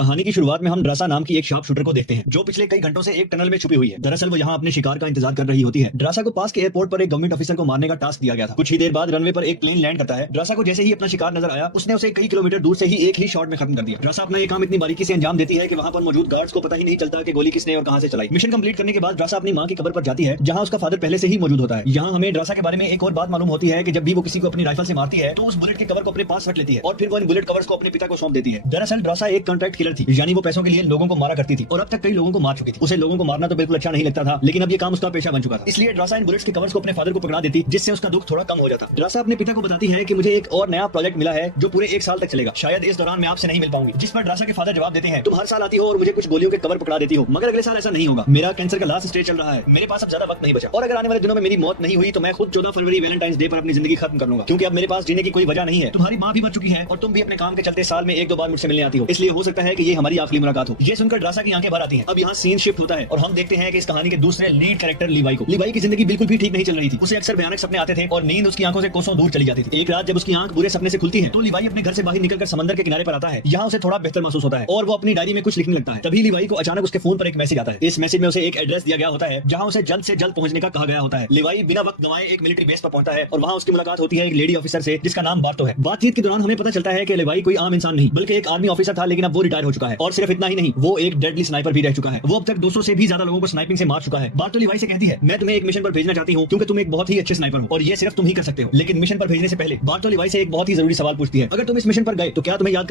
कहानी की शुरुआत में हम ड्रासा नाम की एक शार्प शूटर को देखते हैं जो पिछले कई घंटों से एक टनल में छुपी हुई है। दरअसल वो यहाँ अपने शिकार का इंतजार कर रही होती है। ड्रासा को पास के एयरपोर्ट पर एक गवर्नमेंट ऑफिसर को मारने का टास्क दिया गया था। कुछ ही देर बाद रनवे पर एक प्लेन लैंड करता है। ड्रासा को जैसे ही अपना शिकार नजर आया उसने उसे कई किलोमीटर दूर से ही एक ही शॉट में खत्म कर दिया। ड्रासा अपना ये काम इतनी बारीकी से अंजाम देती है कि वहाँ पर मौजूद गार्ड्स को पता ही नहीं चलता कि गोली किसने और कहाँ से चलाई। मिशन कंप्लीट करने के बाद ड्रासा अपनी माँ की कब्र पर जाती है जहाँ उसका फादर पहले से ही मौजूद होता है। यहाँ हमें ड्रासा के बारे में एक और बात मालूम होती है कि जब भी वो किसी को अपनी राइफल से मारती है तो उस बुलेट के कवर को अपने पास रख लेती है और फिर वो इन बुलेट कवर्स को अपने पिता को सौंप देती है। दरअसल ड्रासा एक कॉन्ट्रैक्ट किलर थी, यानी वो पैसों के लिए लोगों को मारा करती थी और अब तक कई लोगों को मार चुकी थी। उसे लोगों को मारना तो बिल्कुल अच्छा नहीं लगता था, लेकिन अब ये काम उसका पेशा बन चुका था। इसलिए ड्रासा इन बुलेट्स के कवर्स को अपने फादर को पकड़ा देती जिससे उसका दुख थोड़ा कम हो जाता। ड्रासा अपने पिता को बताती है कि मुझे एक और नया प्रोजेक्ट मिला है जो पूरे एक साल तक चलेगा, शायद इस दौरान मैं आपसे नहीं मिल पाऊंगी। जिस पर ड्रासा के फादर जवाब देते हैं, तुम हर साल आती हो और मुझे कुछ गोलियों के कवर पकड़ा देती हो, मगर अगले साल ऐसा नहीं होगा। मेरा कैंसर का लास्ट स्टेज चल रहा है, मेरे पास अब ज्यादा वक्त नहीं बचा और अगर आने वाले दिनों में मेरी मौत नहीं हुई तो मैं खुद 14 फरवरी वैलेंटाइंस डे पर अपनी जिंदगी खत्म कर लूंगा, क्योंकि अब मेरे पास जीने की कोई वजह नहीं है। तुम्हारी माँ भी मर चुकी है और तुम भी अपने काम के चलते साल में एक दो बार मुझसे मिलने आती हो, इसलिए हो सकता है कि ये हमारी आखिरी मुलाकात हो। ये सुनकर ड्रासा की आंखें भर आती हैं। अब यहाँ सीन शिफ्ट होता है और हम देखते हैं कि इस कहानी के दूसरे लीड कैरेक्टर लीवाई को। लीवाई की जिंदगी बिल्कुल भी ठीक नहीं चल रही थी। उसे अक्सर भयानक सपने आते थे और नींद उसकी आंखों से कोसों दूर चली जाती थी। एक रात जब उसकी आंख बुरे सपने से खुलती है तो लीवाई अपने घर से बाहर निकलकर समंदर के किनारे पर आता है। यहाँ उसे थोड़ा बेहतर महसूस होता है और वो अपनी डायरी में कुछ लिखने लगता है। तभी लीवाई को अचानक उसके फोन पर एक मैसेज आता है। इस मैसेज में उसे एक एड्रेस दिया गया होता है जहाँ उसे जल्द से जल्द पहुंचने का कहा गया होता है। लीवाई बिना वक्त गंवाए एक मिलिट्री बेस पर पहुंचता है और वहाँ उसकी मुलाकात होती है एक लेडी ऑफिसर से जिसका नाम बार्टो है। बातचीत के दौरान हमें पता चलता है कि लीवाई कोई आम इंसान नहीं बल्कि एक आर्मी ऑफिसर था, लेकिन अब वो रिटायर हो चुका है और सिर्फ इतना ही नहीं, वो एक डेडली स्नाइपर भी रह चुका है। वो अब तक 200 से भी ज्यादा लोगों को स्नाइपिंग से मार चुका है। बार्टो लीवाई से कहती है, मैं तुम्हें एक मिशन पर भेजना चाहती हूँ क्योंकि तुम एक बहुत ही अच्छे स्नाइपर हो और ये सिर्फ तुम ही कर सकते हो। लेकिन मिशन पर भेजने से पहले बार्टो लीवाई से एक बहुत ही जरूरी सवाल पूछती है, अगर तुम इस मिशन पर गए तो क्या तुम्हें याद